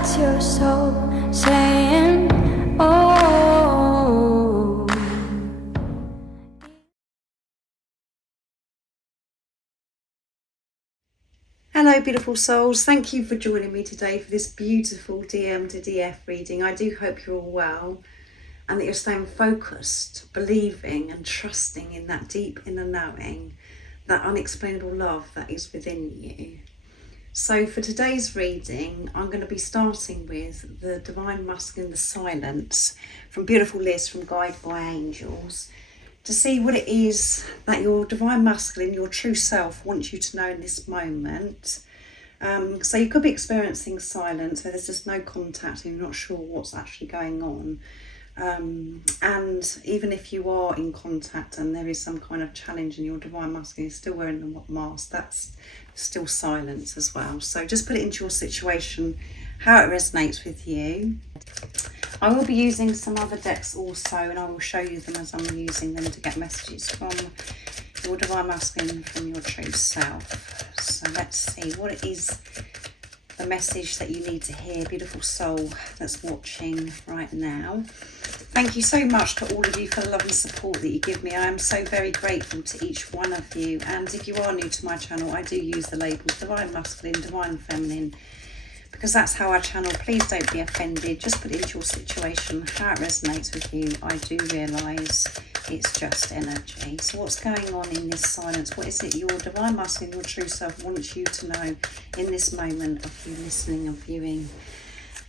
That's your soul saying, oh. Hello beautiful souls, thank you for joining me today for this beautiful DM to DF reading. I do hope you're all well and that you're staying focused, believing and trusting in that deep inner knowing, that unexplainable love that is within you. So for today's reading, I'm going to be starting with the Divine Masculine, the Silence, from beautiful Liz from Guided by Angels, to see what it is that your Divine Masculine, your true self, wants you to know in this moment. So you could be experiencing silence where there's just no contact and you're not sure what's actually going on. And even if you are in contact and there is some kind of challenge and your Divine Masculine is still wearing the mask, that's still silence as well. So just put it into your situation, how it resonates with you. I will be using some other decks also, and I will show you them as I'm using them to get messages from your Divine Masculine, from your true self. So let's see what it is, the message that you need to hear, beautiful soul that's watching right now. Thank you so much to all of you for the love and support that you give me. I am so very grateful to each one of you. And if you are new to my channel, I do use the labels Divine Masculine, Divine Feminine, because that's how I channel. Please don't be offended. Just put it into your situation, how it resonates with you. I do realise it's just energy. So what's going on in this silence? What is it your Divine Masculine, your true self, wants you to know in this moment of you listening and viewing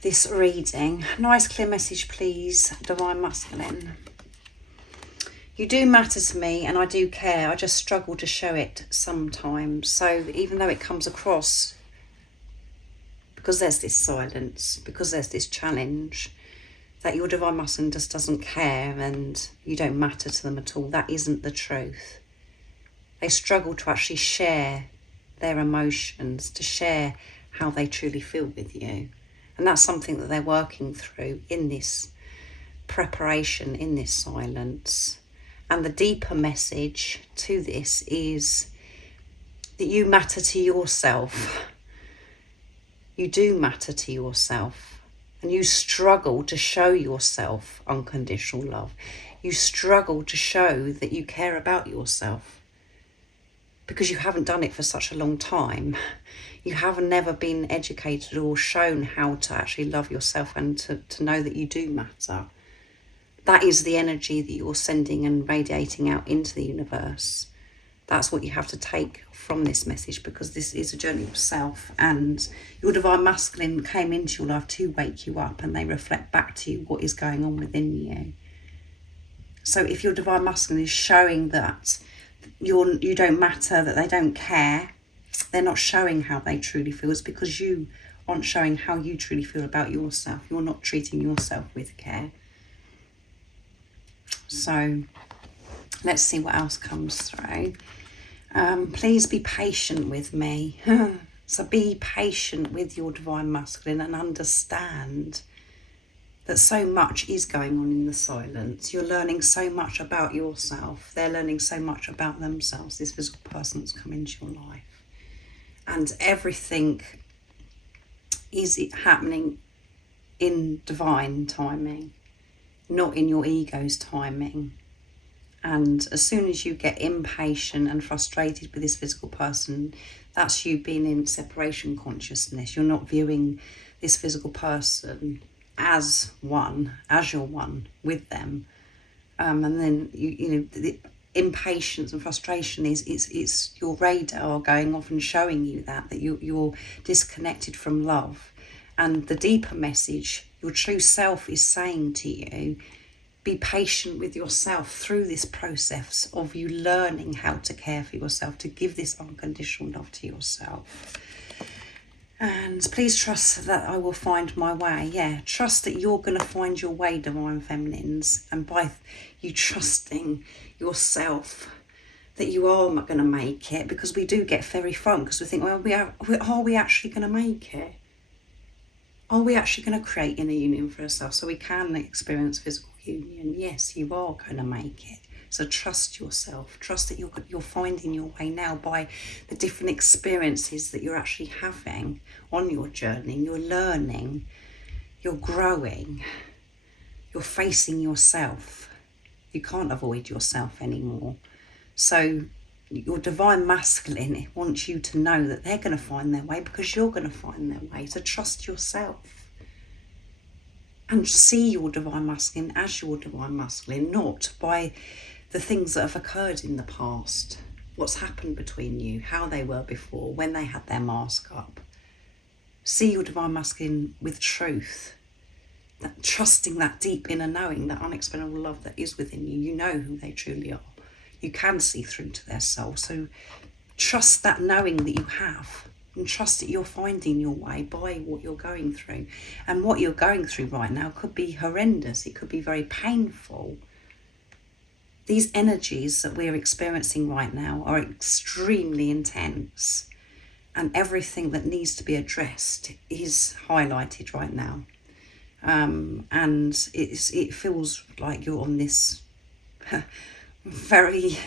this reading? Nice clear message, please, Divine Masculine. You do matter to me and I do care. I just struggle to show it sometimes. So even though it comes across, because there's this silence, because there's this challenge, that your Divine Masculine just doesn't care and you don't matter to them at all, that isn't the truth. They struggle to actually share their emotions, to share how they truly feel with you. And that's something that they're working through in this preparation, in this silence. And the deeper message to this is that you matter to yourself. You do matter to yourself, and you struggle to show yourself unconditional love. You struggle to show that you care about yourself because you haven't done it for such a long time. You have never been educated or shown how to actually love yourself and to know that you do matter. That is the energy that you're sending and radiating out into the universe. That's what you have to take from this message, because this is a journey of self, and your Divine Masculine came into your life to wake you up, and they reflect back to you what is going on within you. So if your Divine Masculine is showing that you don't matter, that they don't care, they're not showing how they truly feel. It's because you aren't showing how you truly feel about yourself. You're not treating yourself with care. So let's see what else comes through. Please be patient with me. So be patient with your Divine Masculine and understand that so much is going on in the silence. You're learning so much about yourself. They're learning so much about themselves, this physical person that's come into your life. And everything is happening in divine timing, not in your ego's timing. And as soon as you get impatient and frustrated with this physical person, that's you being in separation consciousness. You're not viewing this physical person as one, as you're one with them. And then you know the impatience and frustration is it's your radar going off and showing you that you're disconnected from love. And the deeper message your true self is saying to you, be patient with yourself through this process of you learning how to care for yourself, to give this unconditional love to yourself. And please trust that I will find my way. Yeah, trust that you're going to find your way, Divine Feminines. And by you trusting yourself that you are going to make it, because we do get very frightened because we think, well, are we actually going to make it? Are we actually going to create inner union for ourselves so we can experience physical union? Yes, you are going to make it. So trust yourself. Trust that you're finding your way now by the different experiences that you're actually having on your journey. You're learning, you're growing, you're facing yourself. You can't avoid yourself anymore. So your divine masculine wants you to know that they're going to find their way because you're going to find their way. So trust yourself and see your divine masculine as your divine masculine, not by the things that have occurred in the past, what's happened between you, how they were before, when they had their mask up. See your divine masculine with truth, that trusting that deep inner knowing, that unexplainable love that is within you. You know who they truly are. You can see through to their soul. So trust that knowing that you have, and trust that you're finding your way by what you're going through. And what you're going through right now could be horrendous. It could be very painful. These energies that we're experiencing right now are extremely intense, and everything that needs to be addressed is highlighted right now. And it feels like you're on this very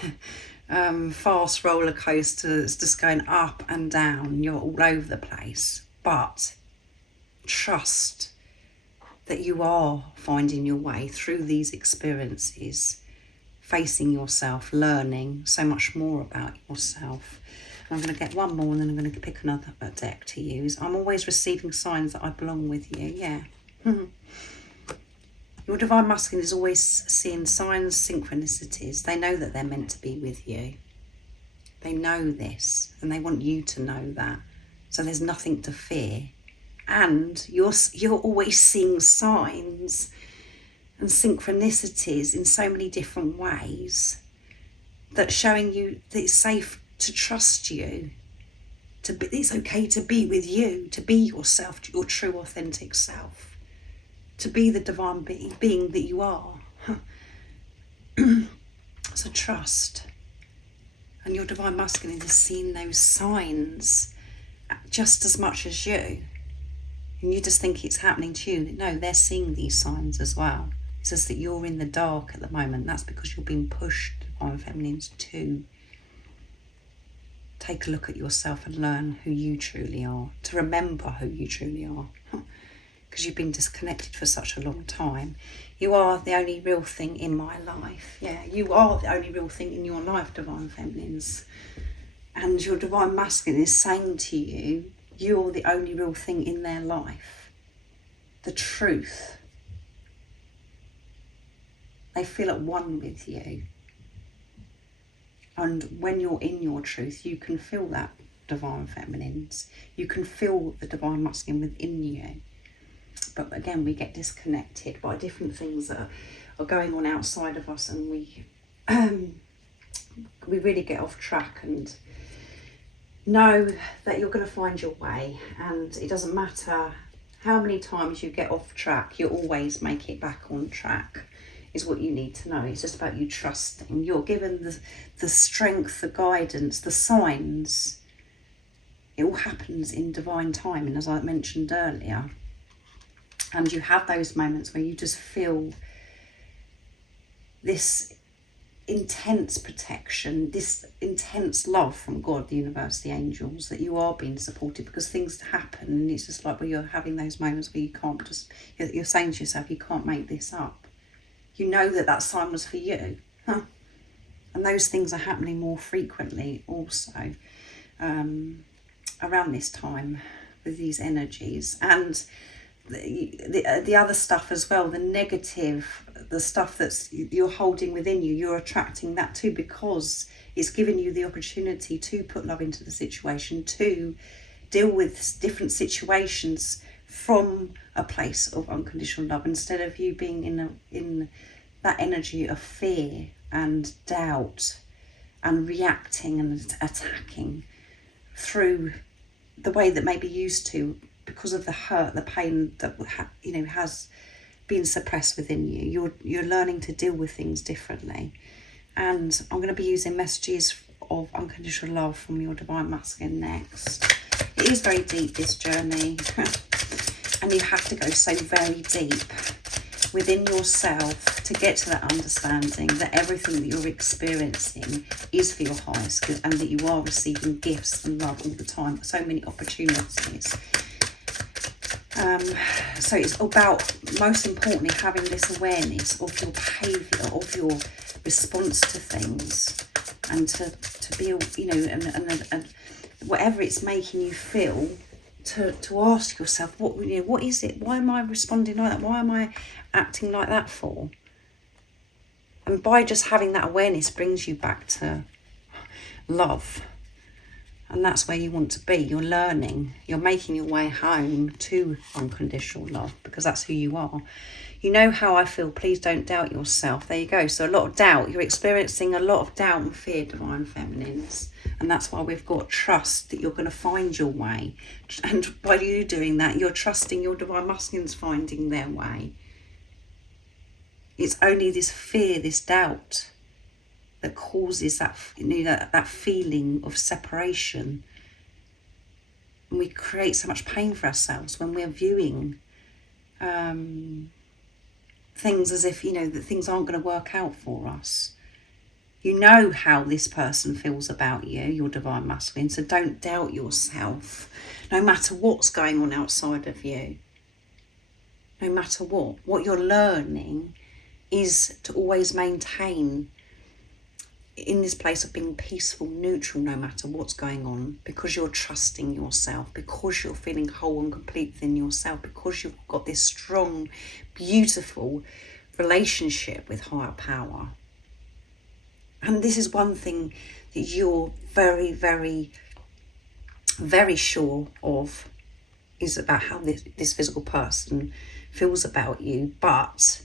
fast roller coaster that's just going up and down. You're all over the place, but trust that you are finding your way through these experiences, facing yourself, learning so much more about yourself. And I'm going to get one more and then I'm going to pick another deck to use. I'm always receiving signs that I belong with you. Yeah. Your divine masculine is always seeing signs, synchronicities. They know that they're meant to be with you. They know this and they want you to know that. So there's nothing to fear. And you're always seeing signs and synchronicities in so many different ways that showing you that it's safe to trust you. It's okay to be with you, to be yourself, your true authentic self. To be the divine being that you are. So trust. And your divine masculine is seeing those signs just as much as you. And you just think it's happening to you. No, they're seeing these signs as well. It's just that you're in the dark at the moment. That's because you're being pushed, divine feminines, to take a look at yourself and learn who you truly are. To remember who you truly are. Because you've been disconnected for such a long time. You are the only real thing in my life. Yeah, you are the only real thing in your life, divine feminines. And your divine masculine is saying to you, you're the only real thing in their life. The truth. They feel at one with you. And when you're in your truth, you can feel that, divine feminines. You can feel the divine masculine within you. But again, we get disconnected by different things that are going on outside of us, and we really get off track. And know that you're going to find your way, and it doesn't matter how many times you get off track, you always make it back on track, is what you need to know. It's just about you trusting. You're given the strength, the guidance, the signs. It all happens in divine time, and as I mentioned earlier. And you have those moments where you just feel this intense protection, this intense love from God, the universe, the angels, that you are being supported, because things happen and it's just like, well, you're having those moments where you can't just, you're saying to yourself, you can't make this up. You know that sign was for you. And those things are happening more frequently also around this time with these energies. And the other stuff as well, the negative, the stuff that's you're holding within you, you're attracting that too, because it's given you the opportunity to put love into the situation, to deal with different situations from a place of unconditional love, instead of you being in that energy of fear and doubt and reacting and attacking through the way that maybe used to, because of the hurt, the pain that has been suppressed within you. You're learning to deal with things differently. And I'm going to be using messages of unconditional love from your divine masculine next. It is very deep, this journey, and you have to go so very deep within yourself to get to that understanding that everything that you're experiencing is for your highest good, and that you are receiving gifts and love all the time, so many opportunities. So it's about, most importantly, having this awareness of your behaviour, of your response to things, and to be, you know, and whatever it's making you feel, to ask yourself, what is it? Why am I responding like that? Why am I acting like that for? And by just having that awareness brings you back to love. And that's where you want to be. You're learning. You're making your way home to unconditional love, because that's who you are. You know how I feel. Please don't doubt yourself. There you go. So a lot of doubt. You're experiencing a lot of doubt and fear, Divine Feminines. And that's why we've got trust that you're going to find your way. And by you doing that, you're trusting your Divine Masculines finding their way. It's only this fear, this doubt, that causes that, you know, that feeling of separation. And we create so much pain for ourselves when we're viewing things as if, you know, that things aren't going to work out for us. You know how this person feels about you, your Divine Masculine, so don't doubt yourself, no matter what's going on outside of you. No matter what you're learning is to always maintain in this place of being peaceful, neutral, no matter what's going on, because you're trusting yourself, because you're feeling whole and complete within yourself, because you've got this strong, beautiful relationship with higher power. And this is one thing that you're very, very, very sure of, is about how this physical person feels about you, but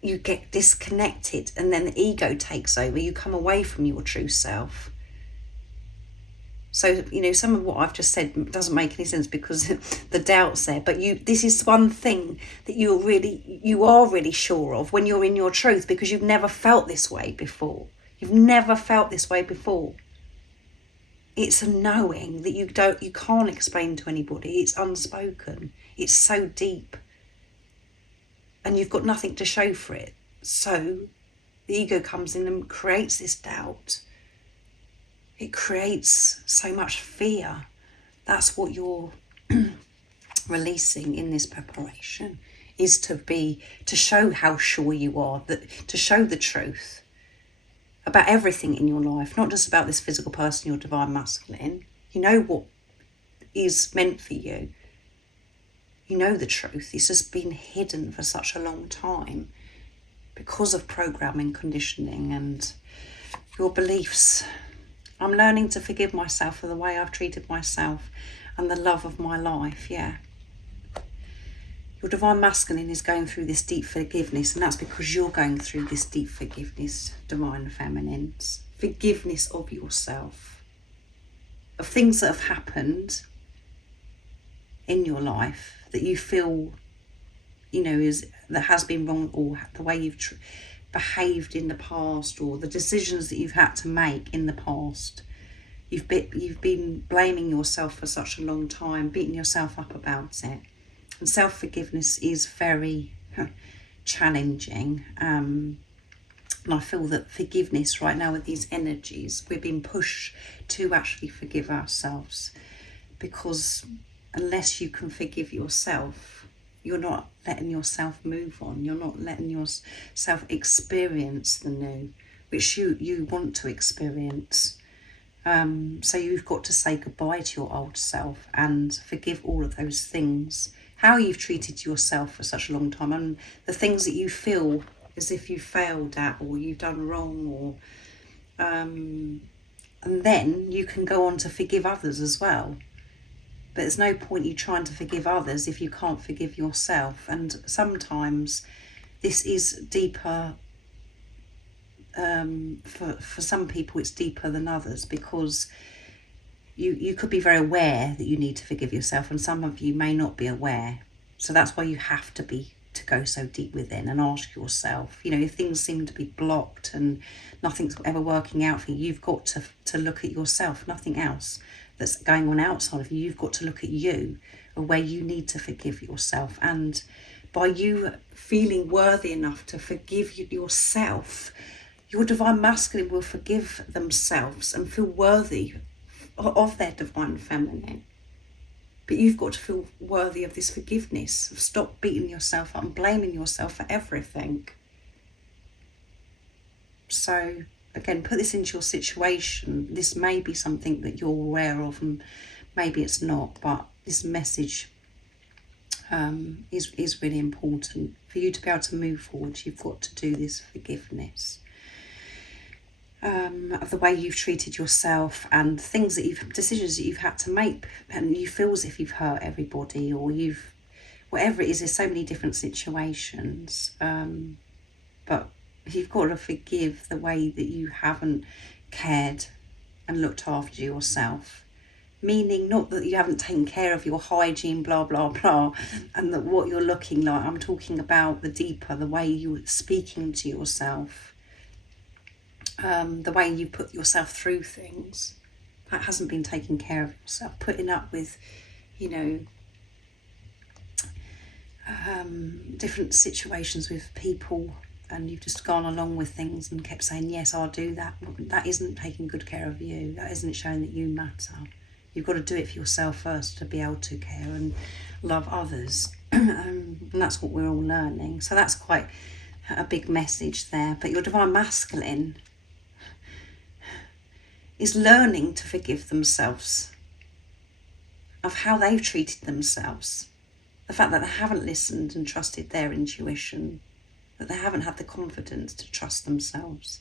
you get disconnected and then the ego takes over. You come away from your true self. So, you know, some of what I've just said doesn't make any sense because the doubt's there. But this is one thing that you are really sure of when you're in your truth, because you've never felt this way before. You've never felt this way before. It's a knowing that you can't explain to anybody. It's unspoken. It's so deep. And you've got nothing to show for it. So the ego comes in and creates this doubt. It creates so much fear. That's what you're releasing in this preparation, is to show how sure you are, to show the truth about everything in your life, not just about this physical person, your Divine Masculine. You know what is meant for you. You know the truth. It's just been hidden for such a long time because of programming, conditioning, and your beliefs. I'm learning to forgive myself for the way I've treated myself and the love of my life, yeah. Your Divine Masculine is going through this deep forgiveness, and that's because you're going through this deep forgiveness, Divine Feminines. Forgiveness of yourself, of things that have happened in your life that you feel, you know, that has been wrong, or the way you've behaved in the past, or the decisions that you've had to make in the past. You've been blaming yourself for such a long time, beating yourself up about it. And self-forgiveness is very challenging. And I feel that forgiveness right now with these energies, we're being pushed to actually forgive ourselves, because unless you can forgive yourself, you're not letting yourself move on. You're not letting yourself experience the new, which you want to experience. So you've got to say goodbye to your old self and forgive all of those things, how you've treated yourself for such a long time, and the things that you feel as if you failed at, or you've done wrong, or and then you can go on to forgive others as well. But there's no point you trying to forgive others if you can't forgive yourself. And sometimes this is deeper. For some people it's deeper than others, because you could be very aware that you need to forgive yourself, and some of you may not be aware. So that's why you have to go so deep within and ask yourself, you know, if things seem to be blocked and nothing's ever working out for you, you've got to look at yourself, nothing else that's going on outside of you. You've got to look at you, or where you need to forgive yourself and by you feeling worthy enough to forgive yourself, your divine masculine will forgive themselves and feel worthy of their divine feminine. But you've got to feel worthy of this forgiveness, of stop beating yourself up and blaming yourself for everything. So again, put this into your situation. This may be something that you're aware of, and maybe it's not, but this message is really important. For you to be able to move forward, you've got to do this forgiveness of the way you've treated yourself and decisions that you've had to make, and you feel as if you've hurt everybody, or whatever it is. There's so many different situations, but you've got to forgive the way that you haven't cared and looked after yourself. Meaning not that you haven't taken care of your hygiene, blah, blah, blah, and that what you're looking like. I'm talking about the deeper, the way you're speaking to yourself, the way you put yourself through things. That hasn't been taken care of yourself. Putting up with, different situations with people, and you've just gone along with things and kept saying, yes, I'll do that. That isn't taking good care of you. That isn't showing that you matter. You've got to do it for yourself first to be able to care and love others. And that's what we're all learning. So that's quite a big message there. But your divine masculine is learning to forgive themselves of how they've treated themselves. The fact that they haven't listened and trusted their intuition, that they haven't had the confidence to trust themselves,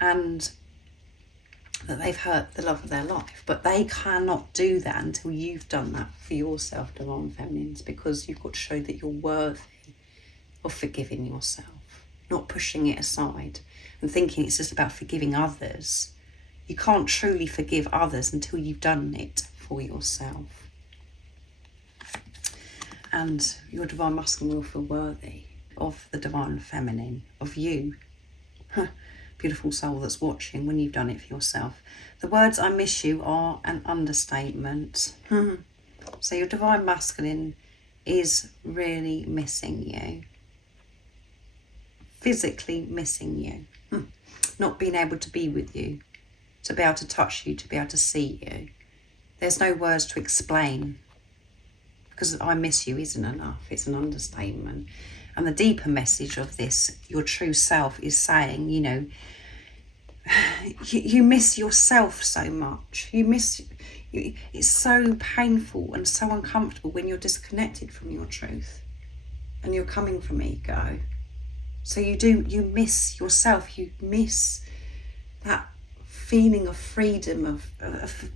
and that they've hurt the love of their life. But they cannot do that until you've done that for yourself, divine feminines, because you've got to show that you're worthy of forgiving yourself, not pushing it aside and thinking it's just about forgiving others. You can't truly forgive others until you've done it for yourself. And your divine masculine will feel worthy of the divine feminine, of you. Beautiful soul that's watching, when you've done it for yourself. The words "I miss you" are an understatement. So your divine masculine is really missing you. Physically missing you. Not being able to be with you, to be able to touch you, to be able to see you. There's no words to explain, because "I miss you" isn't enough. It's an understatement. And the deeper message of this, your true self, is saying, you miss yourself so much. It's so painful and so uncomfortable when you're disconnected from your truth and you're coming from ego. So you miss yourself. You miss that feeling of freedom, of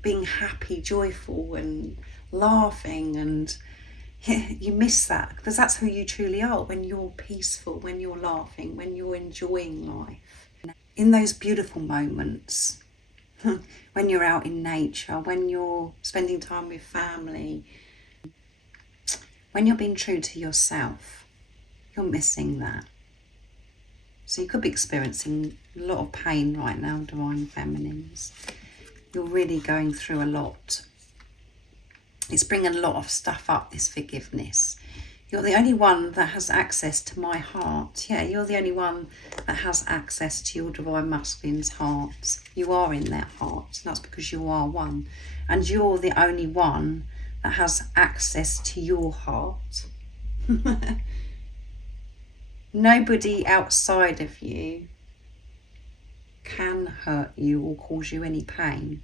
being happy, joyful and laughing, and you miss that, because that's who you truly are when you're peaceful, when you're laughing, when you're enjoying life. In those beautiful moments, when you're out in nature, when you're spending time with family, when you're being true to yourself, you're missing that. So you could be experiencing a lot of pain right now, divine feminines. You're really going through a lot. It's bringing a lot of stuff up, this forgiveness. You're the only one that has access to my heart. Yeah, you're the only one that has access to your divine masculine's heart. You are in their heart. That's because you are one. And you're the only one that has access to your heart. Nobody outside of you can hurt you or cause you any pain.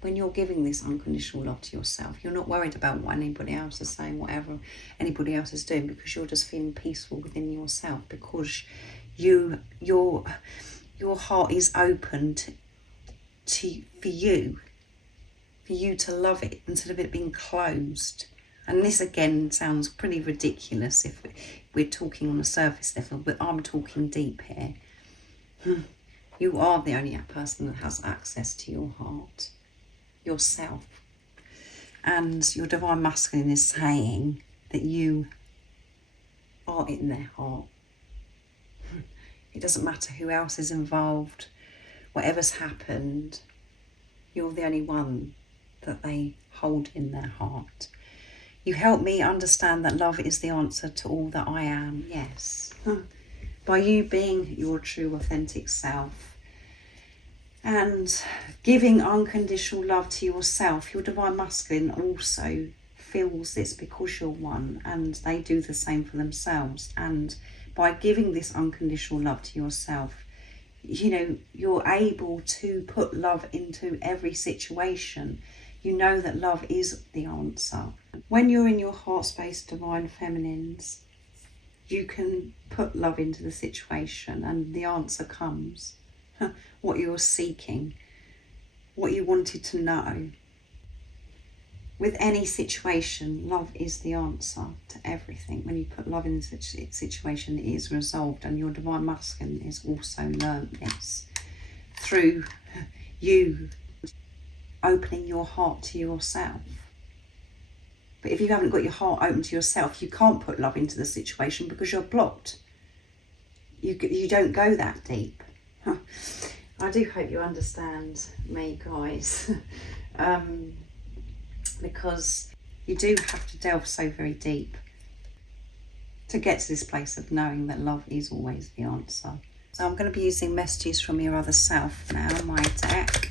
When you're giving this unconditional love to yourself, you're not worried about what anybody else is saying, whatever anybody else is doing, because you're just feeling peaceful within yourself, because your heart is open for you to love it instead of it being closed. And this again sounds pretty ridiculous if we're talking on a surface level, but I'm talking deep here. You are the only person that has access to your heart. Yourself. And your divine masculine is saying that you are in their heart. It doesn't matter who else is involved, whatever's happened, you're the only one that they hold in their heart. You help me understand that love is the answer to all that I am. Yes. By you being your true, authentic self and giving unconditional love to yourself, your divine masculine also feels this because you're one, and they do the same for themselves. And by giving this unconditional love to yourself, you know, you're able to put love into every situation. You know that love is the answer. When you're in your heart space, divine feminines, you can put love into the situation and the answer comes. What you're seeking, what you wanted to know. With any situation, love is the answer to everything. When you put love in the situation, it is resolved. And your divine masculine has also learned this through you opening your heart to yourself. But if you haven't got your heart open to yourself, you can't put love into the situation because you're blocked. You don't go that deep. I do hope you understand me, guys. Because you do have to delve so very deep to get to this place of knowing that love is always the answer. So I'm going to be using messages from your other self now, my deck.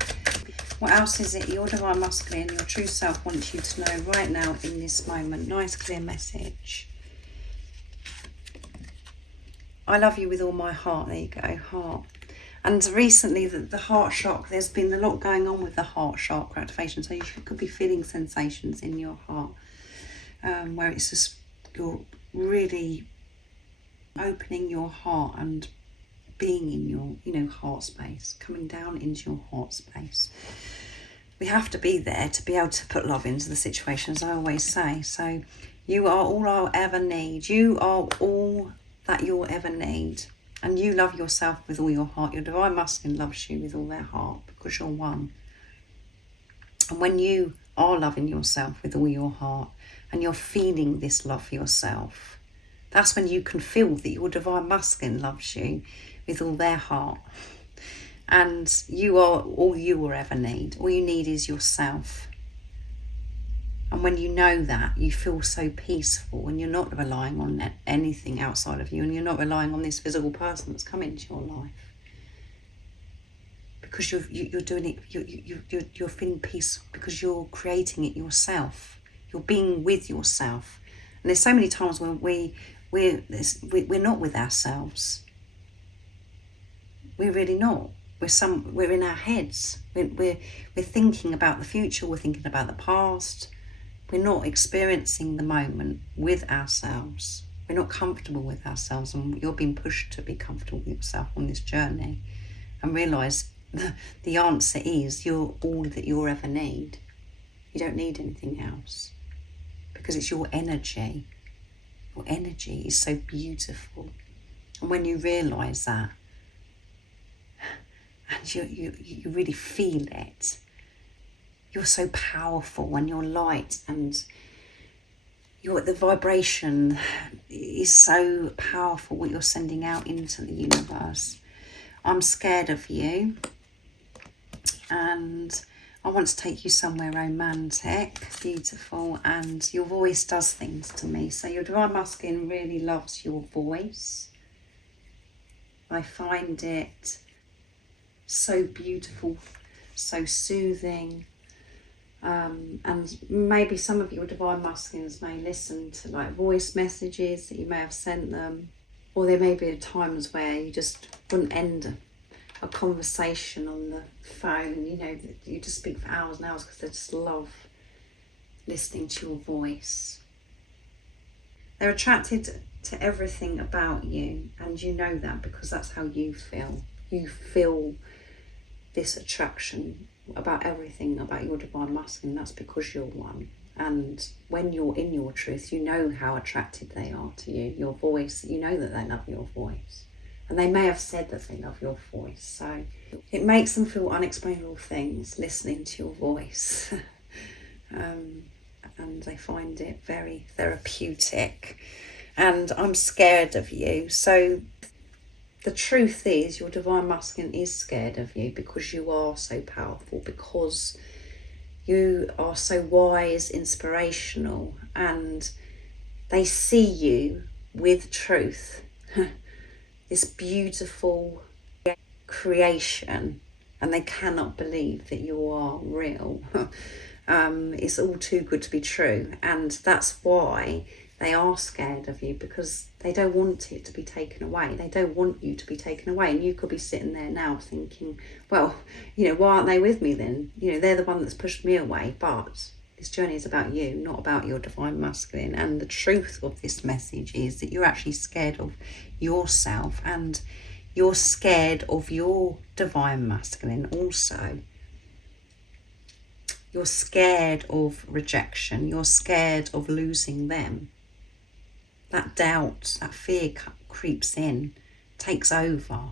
What else is it your divine masculine, your true self wants you to know right now in this moment? Nice clear message. I love you with all my heart. There you go, heart. And recently, the heart shock, there's been a lot going on with the heart chakra activation. So you could be feeling sensations in your heart where it's just, you're really opening your heart and being in your, you know, heart space, coming down into your heart space. We have to be there to be able to put love into the situation, as I always say. So you are all I'll ever need. You are all that you'll ever need. And you love yourself with all your heart. Your divine masculine loves you with all their heart because you're one. And when you are loving yourself with all your heart and you're feeling this love for yourself, that's when you can feel that your divine masculine loves you with all their heart. And you are all you will ever need. All you need is yourself. And when you know that, you feel so peaceful and you're not relying on anything outside of you, and you're not relying on this physical person that's come into your life. Because you're doing it, you're feeling peace because you're creating it yourself. You're being with yourself. And there's so many times when we're not with ourselves. We're really not. We're in our heads. We're thinking about the future. We're thinking about the past. We're not experiencing the moment with ourselves. We're not comfortable with ourselves, and you're being pushed to be comfortable with yourself on this journey and realise the answer is you're all that you'll ever need. You don't need anything else because it's your energy. Your energy is so beautiful. And when you realise that and you really feel it, you're so powerful and you're light, and the vibration is so powerful what you're sending out into the universe. I'm scared of you and I want to take you somewhere romantic, beautiful, and your voice does things to me. So your divine masculine really loves your voice. I find it so beautiful, so soothing. And maybe some of your divine masculines may listen to like voice messages that you may have sent them, or there may be times where you just wouldn't end a conversation on the phone, you know, that you just speak for hours and hours because they just love listening to your voice. They're attracted to everything about you, and you know that because that's how you feel. You feel this attraction about everything about your divine masculine. That's because you're one. And when you're in your truth, you know how attracted they are to you. Your voice, you know that they love your voice. And they may have said that they love your voice. So it makes them feel unexplainable things listening to your voice. And they find it very therapeutic. And I'm scared of you. So the truth is your divine masculine is scared of you because you are so powerful, because You are so wise, inspirational, and they see you with truth. This beautiful creation, and they cannot believe that you are real. It's all too good to be true, and that's why they are scared of you, because they don't want it to be taken away. They don't want you to be taken away. And you could be sitting there now thinking, well, why aren't they with me then? They're the one that's pushed me away. But this journey is about you, not about your divine masculine. And the truth of this message is that you're actually scared of yourself, and you're scared of your divine masculine also. You're scared of rejection. You're scared of losing them. That doubt, that fear creeps in, takes over.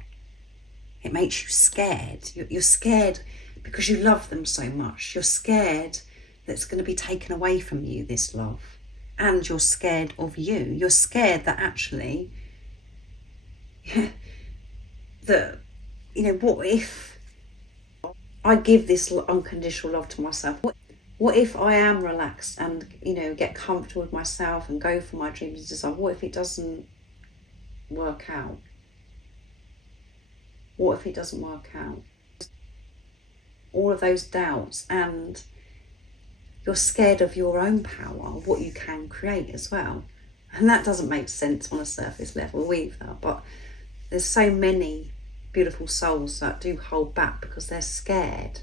It makes you scared. You're scared because you love them so much. You're scared that it's going to be taken away from you, this love. And you're scared of you. You're scared that actually, what if I give this unconditional love to myself? What if I am relaxed and, get comfortable with myself and go for my dreams and desire? What if it doesn't work out? What if it doesn't work out? All of those doubts, and you're scared of your own power, what you can create as well. And that doesn't make sense on a surface level either. But there's so many beautiful souls that do hold back because they're scared.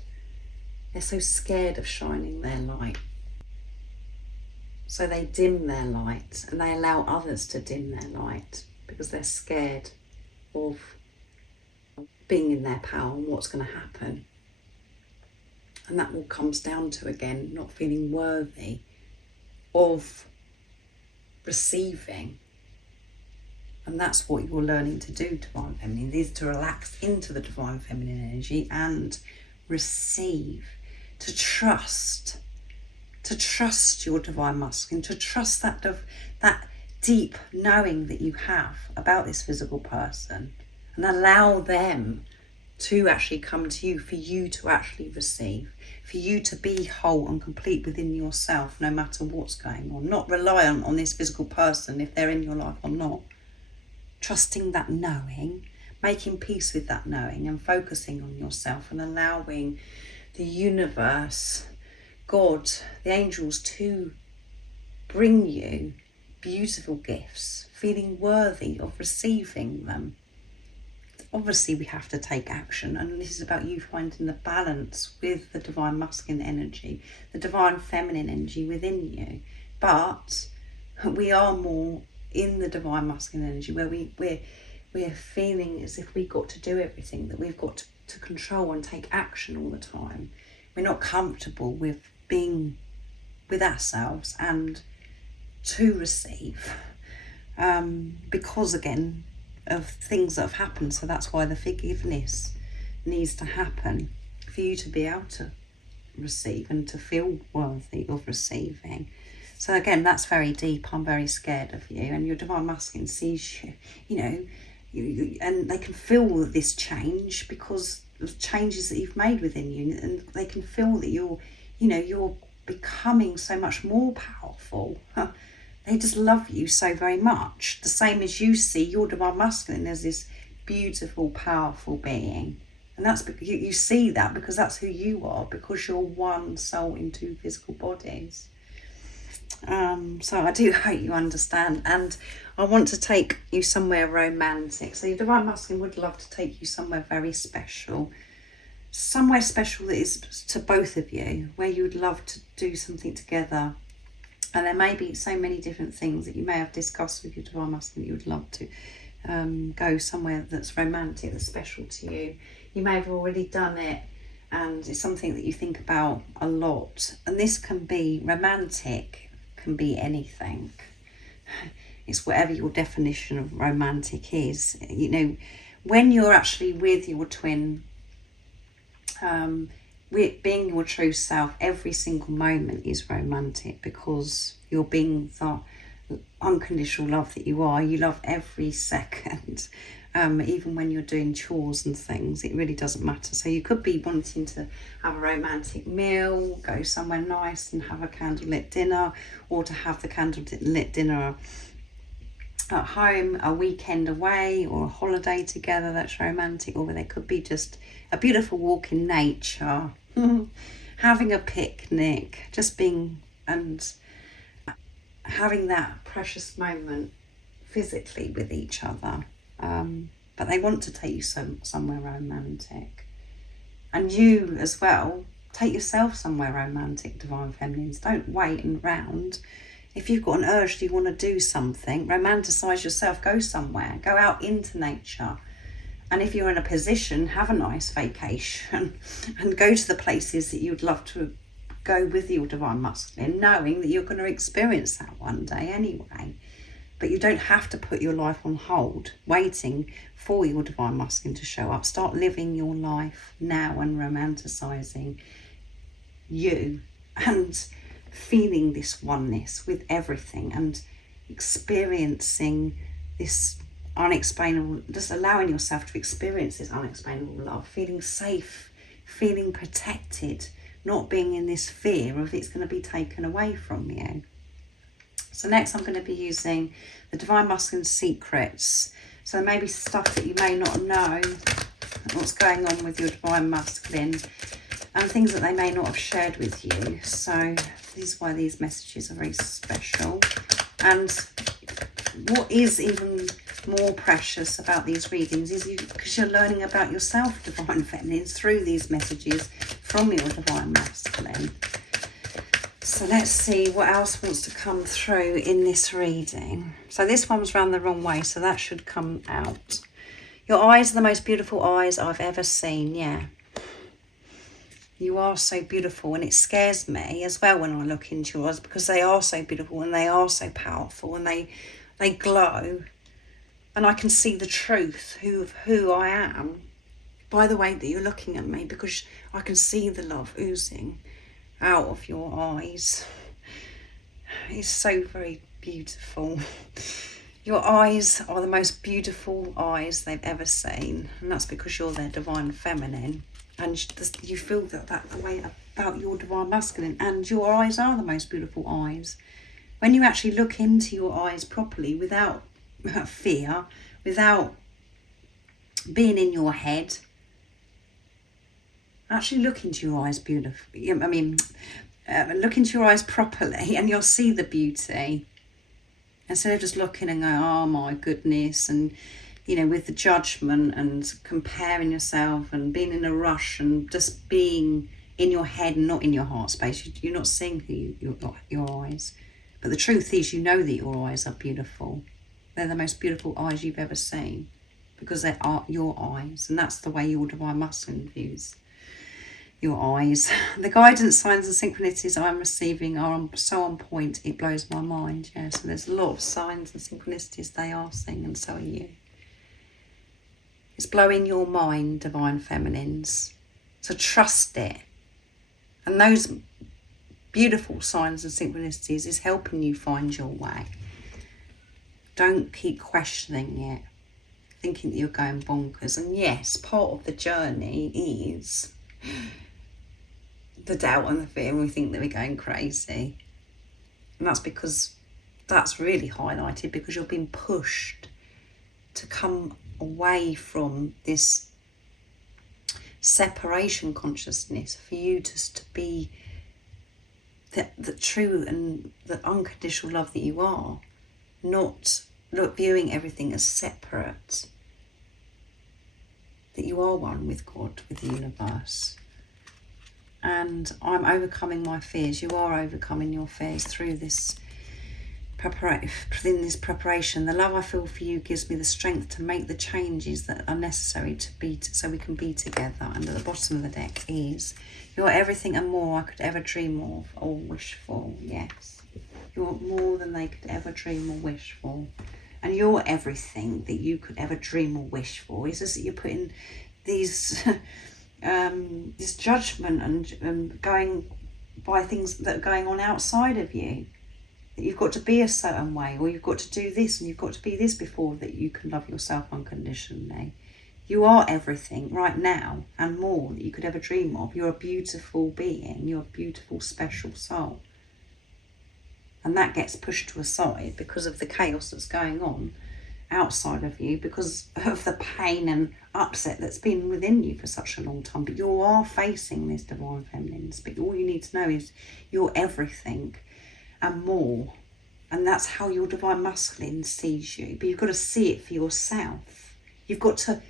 They're so scared of shining their light. So they dim their light, and they allow others to dim their light because they're scared of being in their power and what's going to happen. And that all comes down to, again, not feeling worthy of receiving. And that's what you're learning to do, Divine Feminine, is to relax into the Divine Feminine energy and receive, to trust your Divine Masculine, to trust that deep knowing that you have about this physical person, and allow them to actually come to you, for you to actually receive, for you to be whole and complete within yourself, no matter what's going on, not reliant on this physical person if they're in your life or not. Trusting that knowing, making peace with that knowing, and focusing on yourself, and allowing the universe, God, the angels, to bring you beautiful gifts, feeling worthy of receiving them. Obviously, we have to take action, and this is about you finding the balance with the divine masculine energy, the divine feminine energy within you. But we are more in the divine masculine energy, where we're feeling as if we've got to do everything, that we've got to control and take action all the time. We're not comfortable with being with ourselves and to receive, because again of things that have happened. So that's why the forgiveness needs to happen, for you to be able to receive and to feel worthy of receiving. So again, that's very deep. I'm very scared of you, and your divine masculine sees you, and they can feel this change because of changes that you've made within you, and they can feel that you're becoming so much more powerful. They just love you so very much, the same as you see your divine masculine as this beautiful, powerful being. And that's because you see that because that's who you are, because you're one soul in two physical bodies. So I do hope you understand, and I want to take you somewhere romantic. So your divine masculine would love to take you somewhere very special, somewhere special that is to both of you, where you would love to do something together. And there may be so many different things that you may have discussed with your divine masculine that you would love to go somewhere that's romantic, that's special to you. You may have already done it, and it's something that you think about a lot. And this can be romantic, can be anything. It's whatever your definition of romantic is. When you're actually with your twin, being your true self, every single moment is romantic, because you're being the unconditional love that you are. You love every second even when you're doing chores and things, it really doesn't matter. So you could be wanting to have a romantic meal, go somewhere nice and have a candlelit dinner, or to have the candlelit dinner at home, a weekend away, or a holiday together that's romantic. Or there could be just a beautiful walk in nature, having a picnic, just being and having that precious moment physically with each other. But they want to take you somewhere romantic. And you as well, take yourself somewhere romantic, Divine Feminines. Don't wait and round. If you've got an urge that you want to do something, romanticise yourself, go somewhere, go out into nature. And if you're in a position, have a nice vacation and go to the places that you'd love to go with your Divine Masculine, knowing that you're going to experience that one day anyway. But you don't have to put your life on hold, waiting for your Divine Masculine to show up. Start living your life now and romanticising you and feeling this oneness with everything and experiencing this unexplainable, just allowing yourself to experience this unexplainable love, feeling safe, feeling protected, not being in this fear of it's going to be taken away from you. So next I'm going to be using the Divine Masculine Secrets. So there may be stuff that you may not know, what's going on with your Divine Masculine, and things that they may not have shared with you. So this is why these messages are very special. And what is even more precious about these readings is because you're learning about yourself, Divine Feminines, through these messages from your Divine Masculine. So let's see what else wants to come through in this reading. So this one's run the wrong way, so that should come out. Your eyes are the most beautiful eyes I've ever seen. Yeah. You are so beautiful, and it scares me as well when I look into your eyes, because they are so beautiful and they are so powerful and they glow. And I can see the truth of who I am by the way that you're looking at me, because I can see the love oozing out of your eyes. It's so very beautiful. Your eyes are the most beautiful eyes they've ever seen, and that's because you're their Divine Feminine, and you feel that the way about your Divine Masculine, and your eyes are the most beautiful eyes. When you actually look into your eyes properly, without fear, without being in your head, actually look into your eyes beautifully. Look into your eyes properly, and you'll see the beauty. Instead of just looking and going, oh my goodness, and with the judgment and comparing yourself and being in a rush and just being in your head and not in your heart space. You're not seeing your eyes. But the truth is, you know that your eyes are beautiful. They're the most beautiful eyes you've ever seen, because they are your eyes, and that's the way your Divine Masculine views your eyes. The guidance, signs and synchronicities I'm receiving are so on point, it blows my mind. Yeah, so there's a lot of signs and synchronicities they are seeing, and so are you. It's blowing your mind, Divine Feminines. So trust it. And those beautiful signs and synchronicities is helping you find your way. Don't keep questioning it, thinking that you're going bonkers. And yes, part of the journey is the doubt and the fear, and we think that we're going crazy. And that's because that's really highlighted, because you're being pushed to come away from this separation consciousness, for you just to be the true and the unconditional love that you are, not viewing everything as separate, that you are one with God, with the universe. And I'm overcoming my fears. You are overcoming your fears through this preparation. The love I feel for you gives me the strength to make the changes that are necessary so we can be together. And at the bottom of the deck is, you're everything and more I could ever dream of or wish for. Yes, you're more than they could ever dream or wish for. And you're everything that you could ever dream or wish for. It's just that you're putting these this judgment and going by things that are going on outside of you. that you've got to be a certain way, or you've got to do this and you've got to be this before that you can love yourself unconditionally. You are everything right now and more that you could ever dream of. You're a beautiful being. You're a beautiful, special soul. And that gets pushed to a side because of the chaos that's going on outside of you, because of the pain and upset that's been within you for such a long time. But you are facing this divine feminine. But all you need to know is you're everything and more. And that's how your divine masculine sees you. But you've got to see it for yourself. You've got to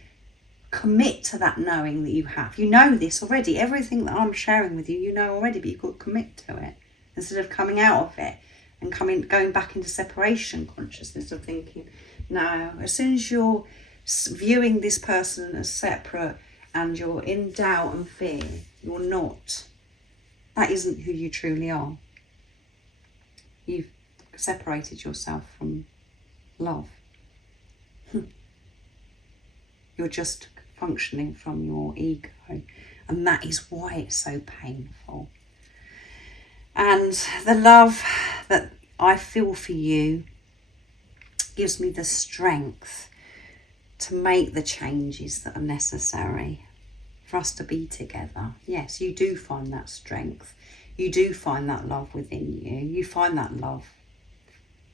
commit to that knowing that you have. You know this already. Everything that I'm sharing with you, you know already, but you've got to commit to it instead of coming out of it and going back into separation consciousness of thinking, no. As soon as you're viewing this person as separate and you're in doubt and fear, you're not. That isn't who you truly are. You've separated yourself from love. You're just functioning from your ego, and that is why it's so painful. And the love that I feel for you gives me the strength to make the changes that are necessary for us to be together. Yes, you do find that strength. You do find that love within you. You find that love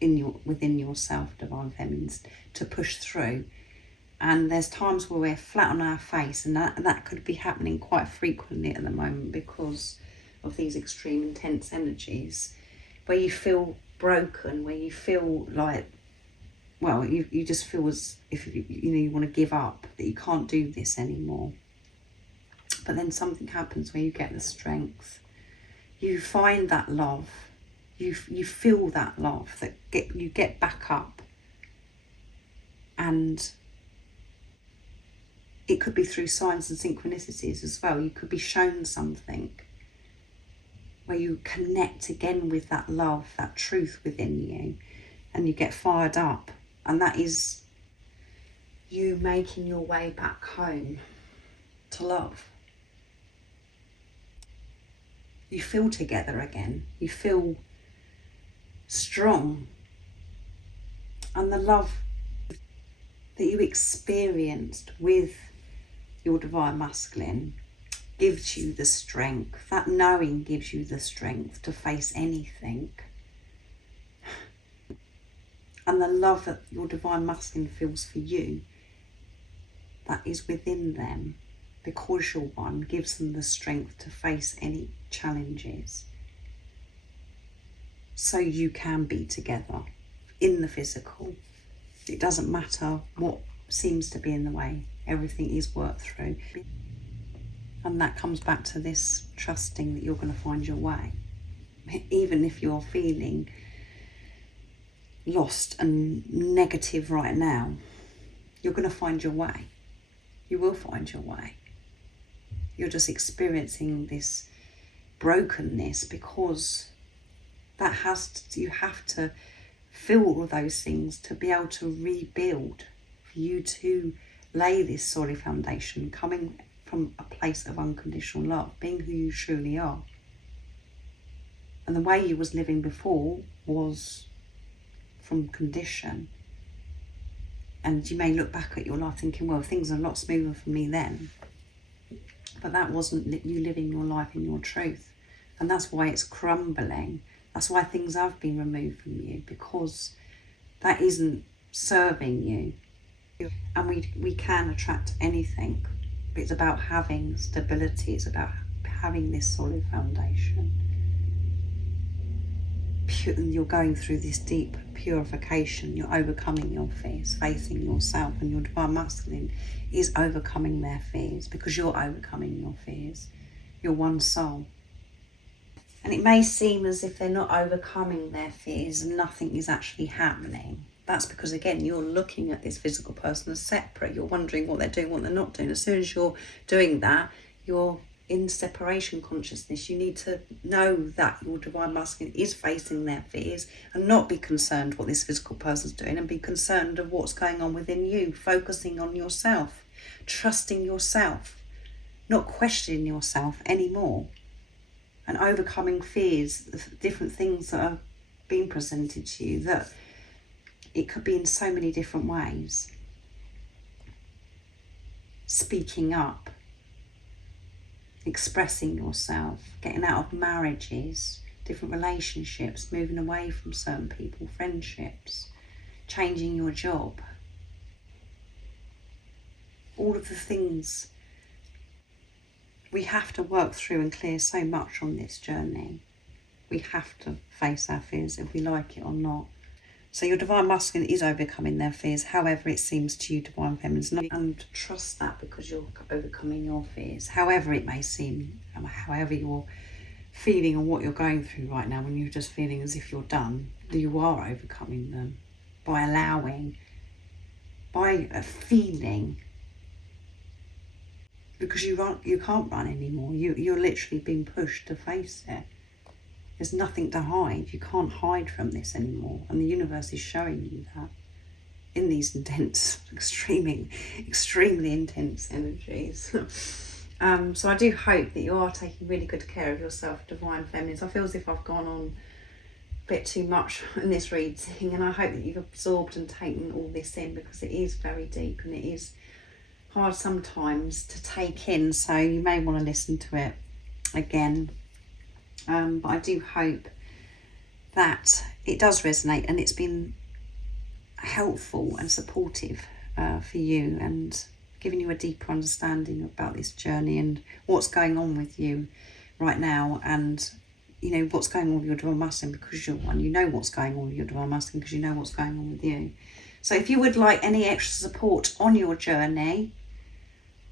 within yourself, divine feminines, to push through. And there's times where we're flat on our face, and that could be happening quite frequently at the moment because of these extreme intense energies, where you feel broken, where you feel like, well, you just feel as if you want to give up, that you can't do this anymore. But then something happens where you get the strength. You find that love. You feel that love that you get back up. And it could be through signs and synchronicities as well. You could be shown something where you connect again with that love, that truth within you, and you get fired up. And that is you making your way back home to love. You feel together again. You feel strong. And the love that you experienced with your divine masculine gives you the strength. That knowing gives you the strength to face anything. And the love that your divine masculine feels for you, that is within them, because you're one, gives them the strength to face any challenges. So you can be together in the physical. It doesn't matter what seems to be in the way. Everything is worked through. And that comes back to this trusting that you're going to find your way. Even if you're feeling lost and negative right now, you're going to find your way. You will find your way. You're just experiencing this brokenness because you have to feel all of those things to be able to rebuild, for you to lay this solid foundation, coming from a place of unconditional love, being who you truly are. And the way you was living before was from condition. And you may look back at your life thinking, well, things are a lot smoother for me then. But that wasn't you living your life in your truth. And that's why it's crumbling. That's why things have been removed from you, because that isn't serving you. And we can attract anything. But it's about having stability. It's about having this solid foundation. And you're going through this deep purification. You're overcoming your fears, facing yourself, and your divine masculine is overcoming their fears, because you're overcoming your fears. You're one soul. And it may seem as if they're not overcoming their fears and nothing is actually happening. That's because, again, you're looking at this physical person as separate. You're wondering what they're doing, what they're not doing. As soon as you're doing that, you're in separation consciousness. You need to know that your divine masculine is facing their fears and not be concerned what this physical person's doing, and be concerned of what's going on within you, focusing on yourself, trusting yourself, not questioning yourself anymore, and overcoming fears, different things that are being presented to you, that it could be in so many different ways. Speaking up, expressing yourself, getting out of marriages, different relationships, moving away from certain people, friendships, changing your job. All of the things we have to work through and clear so much on this journey. We have to face our fears if we like it or not. So your divine masculine is overcoming their fears, however it seems to you, divine feminines, and trust that because you're overcoming your fears, however it may seem, however you're feeling or what you're going through right now, when you're just feeling as if you're done, you are overcoming them by allowing, by feeling, because you can't run anymore. You're literally being pushed to face it. There's nothing to hide. You can't hide from this anymore. And the universe is showing you that in these intense, extremely intense energies. So I do hope that you are taking really good care of yourself, divine feminines. I feel as if I've gone on a bit too much in this reading, and I hope that you've absorbed and taken all this in, because it is very deep and it is hard sometimes to take in. So you may want to listen to it again. But I do hope that it does resonate and it's been helpful and supportive for you, and giving you a deeper understanding about this journey and what's going on with you right now, and you know what's going on with your divine masculine, because you're one. You know what's going on with your divine masculine because you know what's going on with you. So if you would like any extra support on your journey,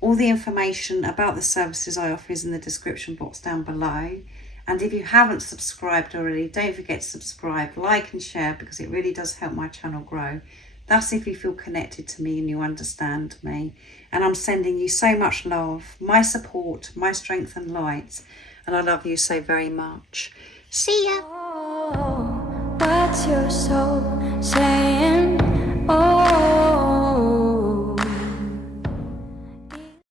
all the information about the services I offer is in the description box down below. And if you haven't subscribed already, don't forget to subscribe, like and share, because it really does help my channel grow. That's if you feel connected to me and you understand me. And I'm sending you so much love, my support, my strength and light. And I love you so very much. See ya. Oh, what's your soul saying? Oh.